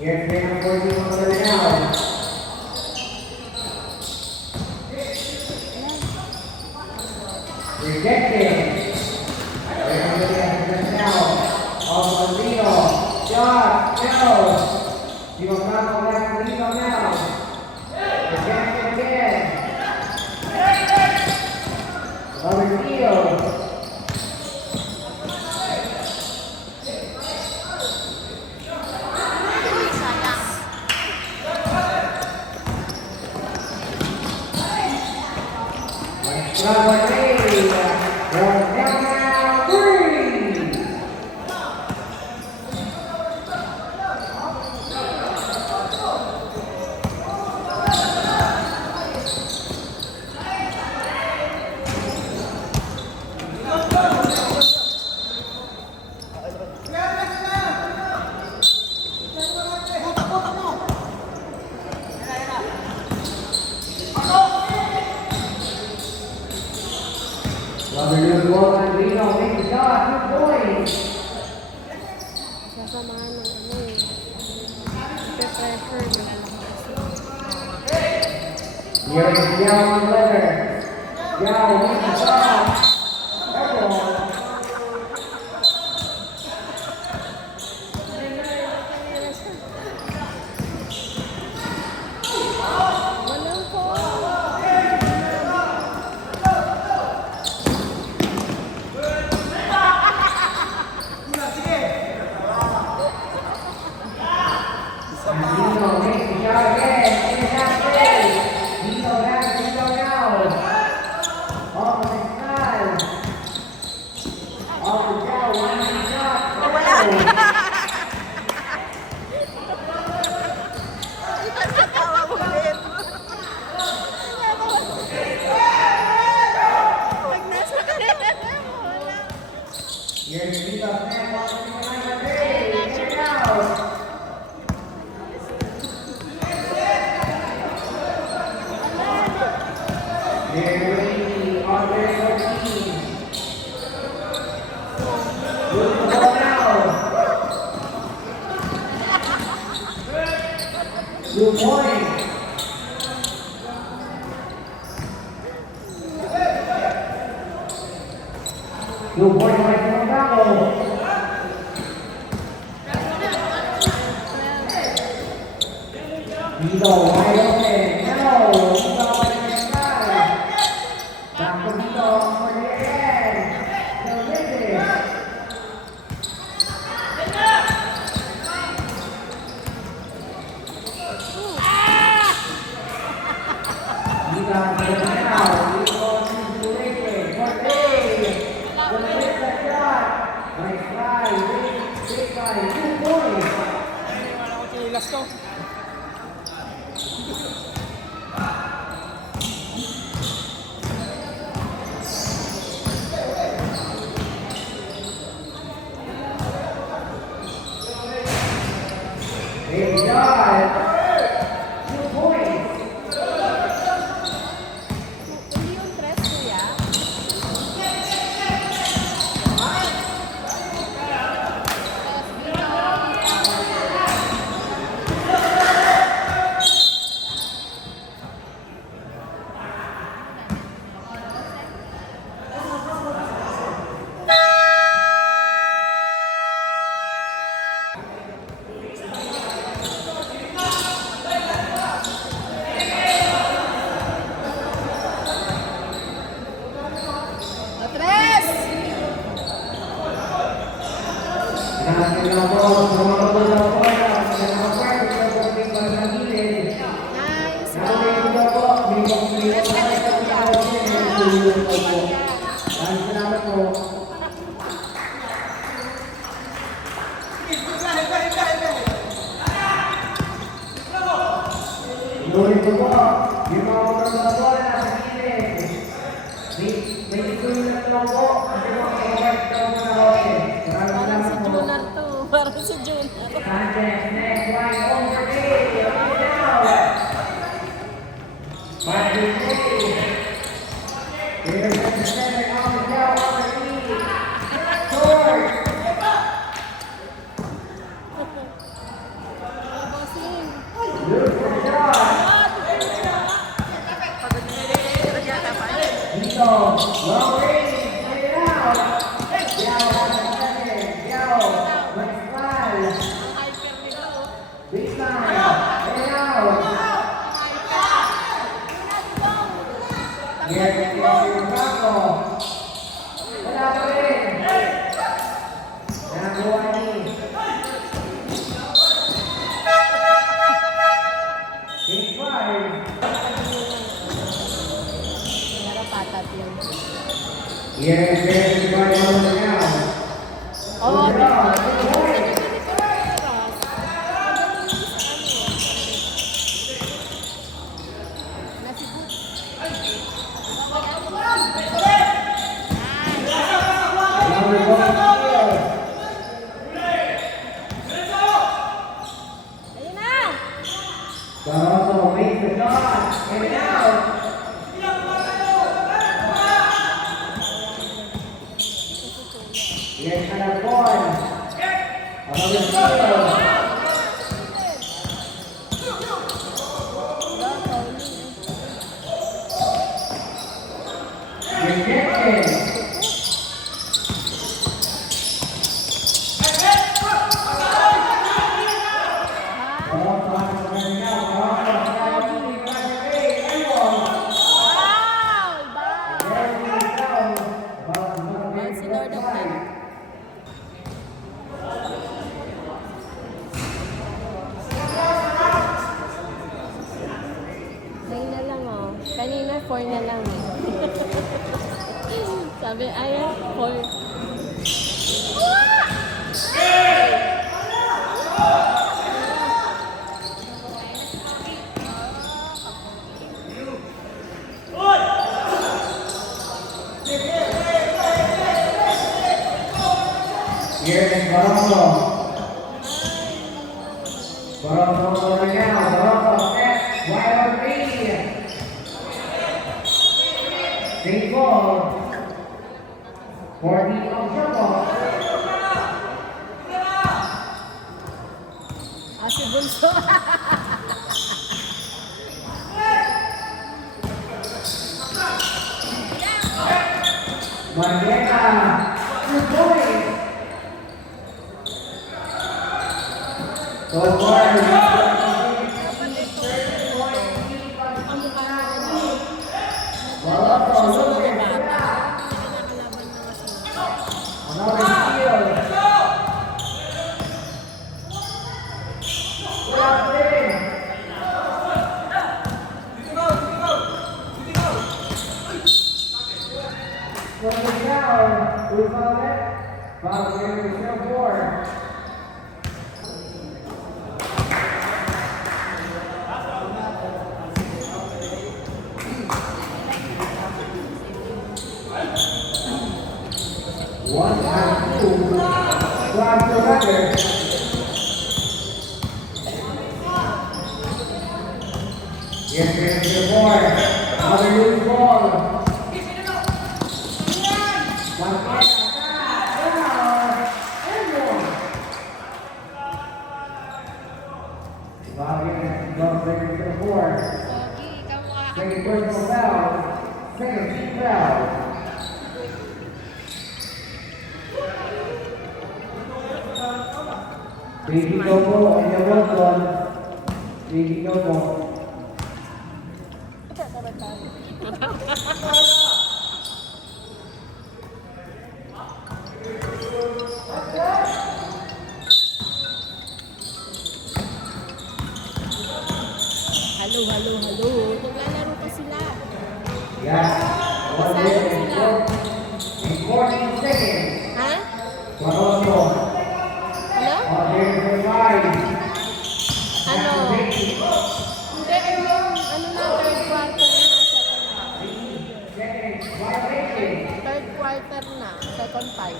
Here's number 14 on the now. Rejected. Now, off the Leo. Shot, no. You will not go back to Leo now. Rejected again. Over Leo. Number 3, now 3. Number 1, Reno, make the shot, 2 points. Sasamahan ng ano eh. Pressure ng Here is Yao on the letter. Yao, make the shot. Airball. walang po. Reno, make the shot again. Finish that play. Reno now. Off the side. Off the Yao, one shot. Here's Reno, snap, number 3. Get it out. They're ready on their 14. Move the ball now. 2 points. Two points by Toronto. Vito wide open. No. Vito on the side. Back to Vito for the end. He'll miss it. Vito on the now. Vito to the wicket. For three. Will miss the shot. Nice try. Big try. 2 points. Let's go. Big shot. 2 points. Hindi yung tres kuya. Parang si Junar to. Parang si Junar. Sanchez, next line over D. Now. Here's the center on the down on the knee. George. Here is David right on the now. Oh, Good job. Good point. Number one field. Ayun na! Toronto makes the shot. And now. Here's another one. Another field. Rejected. Toronto has the right now. Toronto has the right now. Wow! Iba! There we go. But not Well, si Lord of five. Light. Nine na lang oh. Kanina 4 na lang eh. Sabi, ayan, 4. Here is Toronto. Toronto right now. Toronto set. Wide open three. Straight ball. 14 on trouble. Ah, si Bunso. Marietta. 2 points. So far, Toronto loses. Another steal. Well played. From the down, who found it? Foul here, Michelle Moore. One and two. Drive to record. Yes, Mr. Moore. Another loose ball. Second personal foul. Second team foul. Baby Topo and the Wilson. Baby Topo. Halo, halo, halo. Naglalaro pa sila. Yeah. 1 minute and 14 seconds. Ha? Toronto. Ano? On their drive. Ano? Hindi, ano na, third quarter na, Seconds. Violation. third quarter na, second 5.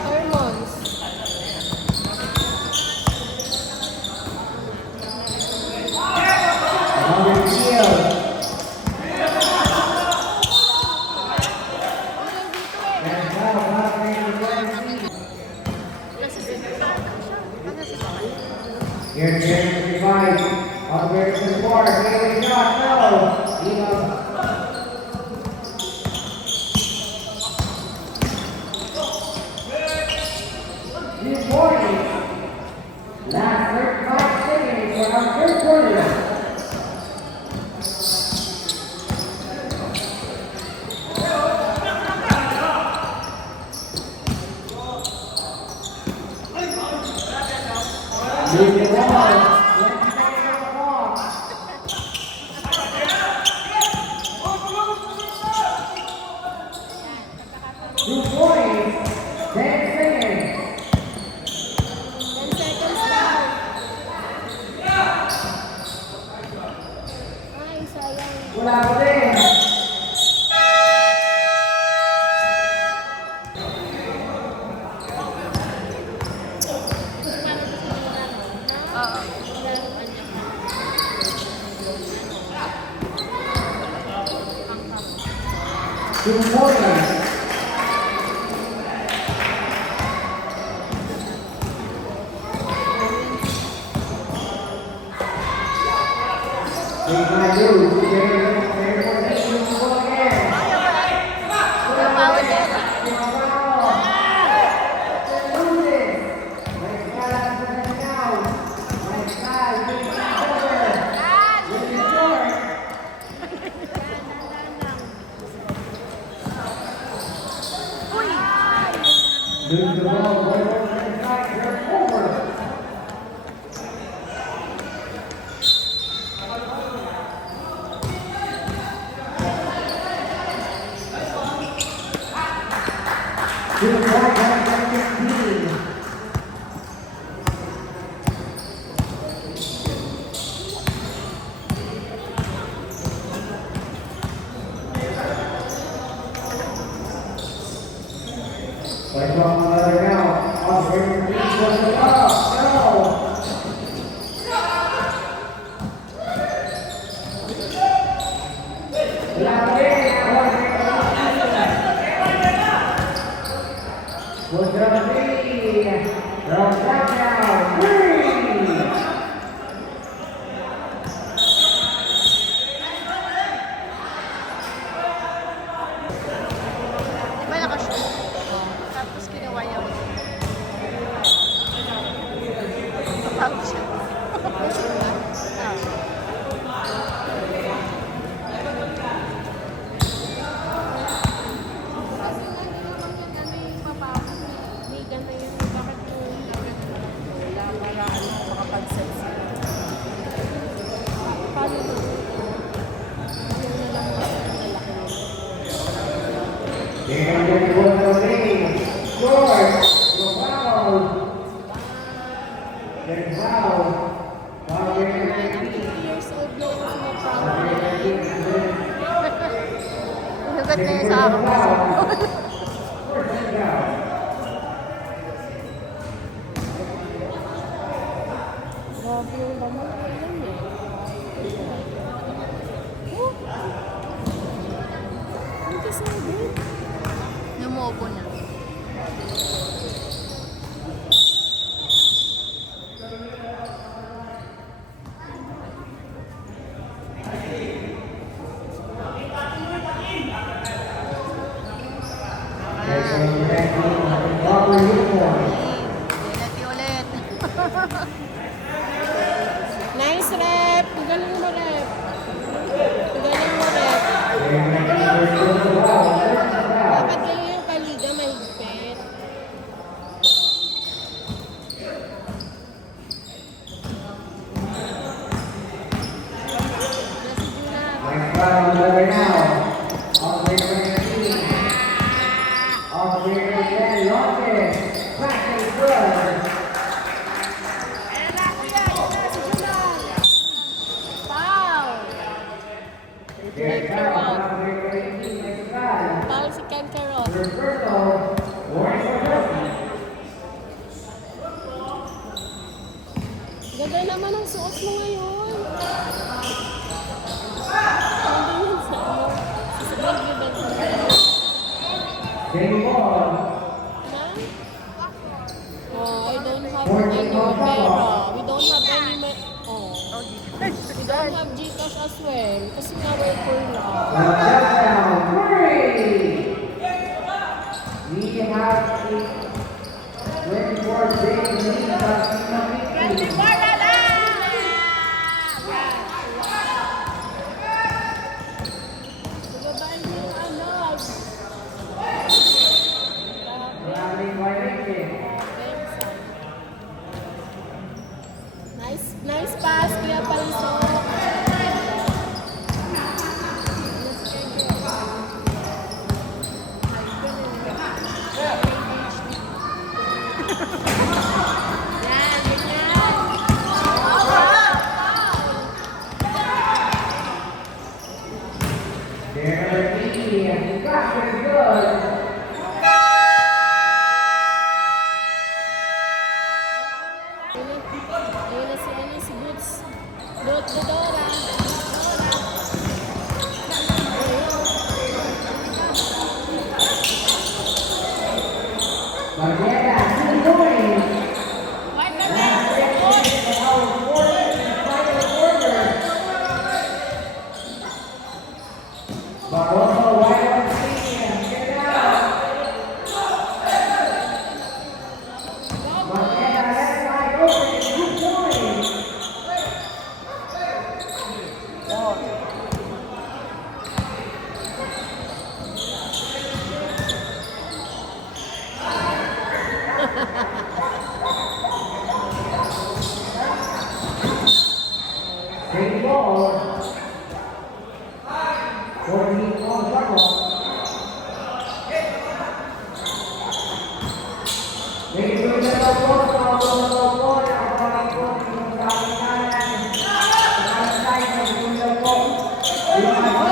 Hormones. Another steal. And now not playing the right. Here's James 55. On the way to the corner. Bailey shot. No. Eno. New point. Last 35 seconds for our third quarter. Moving on. 20 seconds on the clock. 2-pointer. Big by Lou. They're formation to go again. Bawal din. Move the ball way over inside, they're over. To the right, right, 15. Play ball another now. Operator for the top. No. Was gonna be from downtown. Three. Diba nakashoot? Tapos ginawa niya. Kapag siya. May ganda yun. Bakit po wala para makapag-set sila? Paano mo? Ano na lang mas malaki yun? They're gonna get one of the lead. George. Wow. Then wow. Operator 50 years old na yung sinaproud niya. 15. Nagat na yun sa akin. First down. Grabe yung laman ko yan eh. Oh! Ang kasabi. Namobo na. Proper uniform. Ulit. Nice rep! Ang galing mo rep. Ang galing mo rep. Dapat ganyan yung kaliga mahigpit. Nice foul another now. Operator 15. Operator 10. Longest. Back and good. Foul! There's foul. Operator 18. Next foul. Foul si Ken Carot. Reversal. Warning for Turkey. Ganda naman ang suot mo ngayon. Hindi yun sa ano. Sa pag-ibig mo. Game ball. Na? Oh, I don't have any pera. We don't have any oh. We don't have Gcash as well. Kasi nga worker lang. Touchdown. Three. We have a 24 big lead. Nagbabayad mo yung ano. Maraming violation. Nice pass, Kuya Palisok. Yan, ganyan. Jeremy, got it good. Ayun na si ano, si Boots. Dora. Ilan yan?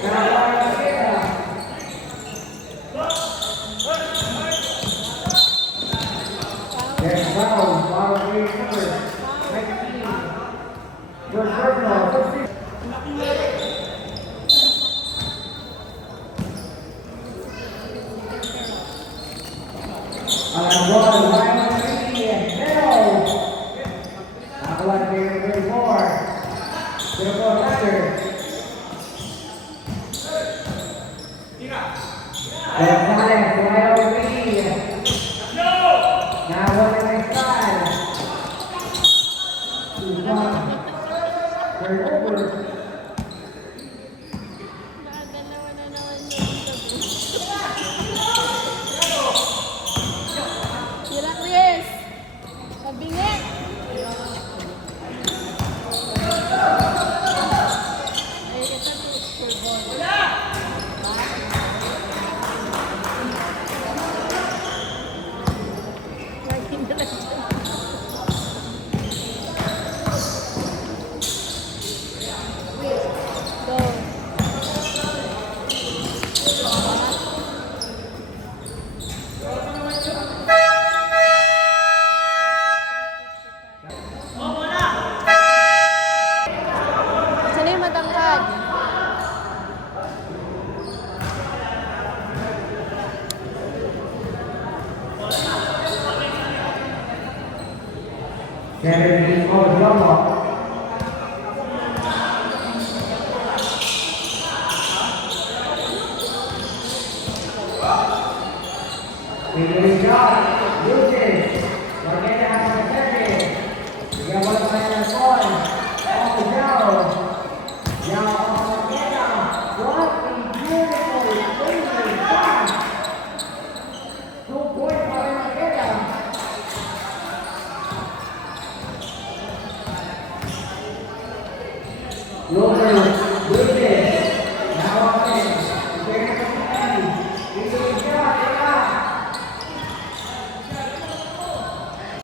25. Yes, foul, foul, number 19. Your personal, 15. One, line 3, middle. One, 34. 34, under. Gonzalez, wide open. Now one on the side. 2-1. Third over. Nakadalawa na naman yung sabi. Tira, Chris! Kabingit! Ay, ito po, scoreboard. Marking na lang siya. Go. Sino yung matangkad? Seventeen, Oklahoma. Pinili shot, loses. Marqueta has a second. Bigyan mo lang tayo ng point. Off the Yao. Yao off Marqueta. What a beautiful clean shot. 2 points para Marqueta. Lower